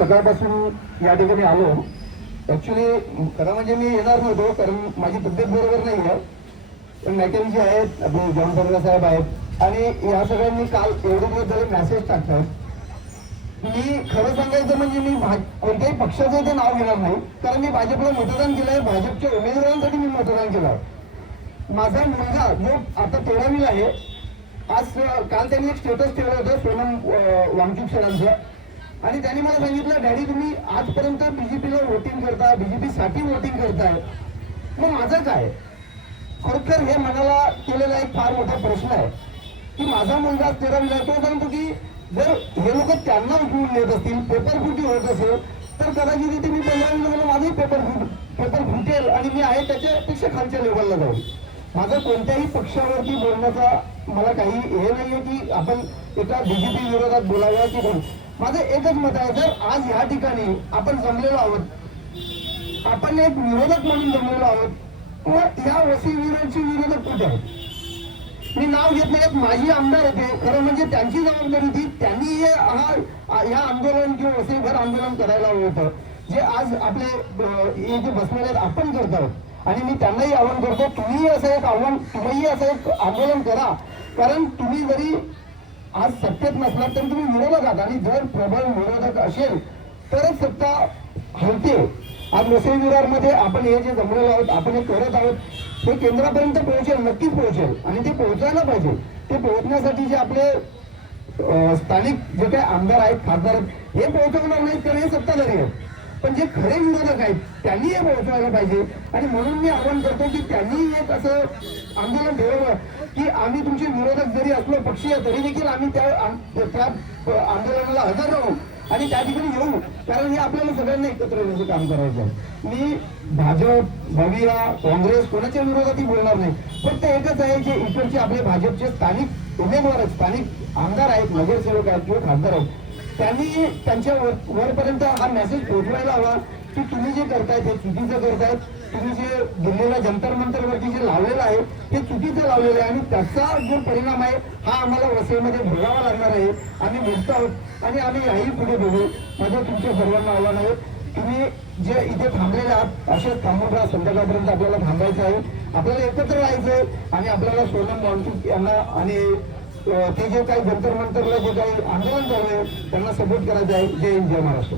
सकाळपासून या ठिकाणी आलो. ऍक्च्युली खरं म्हणजे मी येणार नव्हतो, कारण माझी तब्येत बरोबर नाही आहे. पण मॅकॅनिक जे आहेत आपले जॉन साहेब आहेत आणि या सगळ्यांनी काल एवढे दिवस झाले मेसेज टाकतात. मी खरं सांगायचं म्हणजे मी कोणत्याही पक्षाचं इथे नाव घेणार नाही, कारण मी भाजपला मतदान केलंय, भाजपच्या उमेदवारांसाठी मी मतदान केलं. माझा मुलगा जो आता 13वीला आहे, आज काल त्यांनी एक स्टेटस ठेवलं होतं सोनम वांगचूक सरांचं, आणि त्यांनी मला सांगितलं, डॅडी तुम्ही आजपर्यंत बीजेपीला वोटिंग करता, बीजेपीसाठी वोटिंग करताय, मग माझं काय? खरोखर हे मनाला केलेला एक फार मोठा प्रश्न आहे की माझा मुलगा 13वीला आहे, तो सांगतो की जर हे लोक त्यांना उठवून नेत असतील, पेपर फुटी होत असेल, तर कदाचित इथे मी 15वीला मला माझंही पेपर फुटेल आणि मी आहे त्याच्यापेक्षा खालच्या लेवलला जाईल. माझं कोणत्याही पक्षावरती बोलण्याचा मला काही हे नाहीये की आपण एका बीजेपी विरोधात बोलाव्या की बोल. माझं एकच मत आहे, जर आज ह्या ठिकाणी आपण जमलेलो आहोत, आपण एक विरोधक म्हणून जमलेलो आहोत, मग या वसई विरोधक कुठे आहेत? मी नाव घेत नाही, माझी आमदार होते, खरं म्हणजे त्यांची जबाबदारी होती, त्यांनी हे आंदोलन किंवा वसईभर आंदोलन करायला हवं होतं, जे आज आपले इथे बसलेले आपण करत आहोत. आणि मी त्यांनाही आवाहन करतो, तुम्हीही असं एक आंदोलन करा, कारण तुम्ही जरी आज सत्तेत नसलात तरी तुम्ही विरोधक आहात, आणि जर प्रबळ विरोधक असेल तरच सत्ता हलते. आज वसई विरारमध्ये आपण हे जे जमलेलो आहोत, आपण हे करत आहोत, हे केंद्रापर्यंत पोहोचेल, नक्कीच पोहोचेल, आणि ते पोहोचायला पाहिजे. ते पोहोचण्यासाठी जे आपले स्थानिक जे काही आमदार आहेत, खासदार आहेत, हे पोहोचवणार नाहीत कारण हे सत्ताधारी आहेत, पण जे खरे विरोधक आहेत त्यांनी हे पोहोचवायला पाहिजे. आणि म्हणून मी आवाहन करतो की त्यांनी एक असं आंदोलन ठेवावं की आम्ही तुमचे विरोधक जरी असलो पक्षीय, तरी देखील आम्ही त्या आंदोलनाला हजर राहू आणि त्या ठिकाणी येऊ, कारण हे आपल्याला सगळ्यांना एकत्र येण्याचं काम करायचं आहे. मी भाजप, भविया, काँग्रेस कोणाच्या विरोधातही बोलणार नाही. फक्त एकच आहे, जे इकडचे आपले भाजपचे स्थानिक उमेदवार आहेत, स्थानिक आमदार आहेत, नगरसेवक आहेत किंवा खासदार आहेत, त्यांनी त्यांच्या वरपर्यंत हा मेसेज पोहोचवायला हवा की तुम्ही जे करतायत हे चुकीचं करतायत. तुम्ही जे दिल्लीला जंतर मंतरवरती जे लावलेलं आहे हे चुकीचं लावलेलं आहे, आणि त्याचा जो परिणाम आहे हा आम्हाला वसईमध्ये भोगावा लागणार आहे. आम्ही बोलतो आहोत आणि आम्ही याही पुढे बघू. माझं तुमच्या सर्वांना आव्हान आहे, तुम्ही जे इथे थांबलेले आहात असेच थांबून राहा. संध्याकाळपर्यंत आपल्याला थांबायचं आहे, आपल्याला एकत्र राहायचंय आणि आपल्याला सोनम वांगचूक यांना आणि ते जे काही जंतर मंतरला जे काही आंदोलन चालू आहे त्यांना सपोर्ट करायचं आहे. जय हिंद, जय महाराष्ट्र.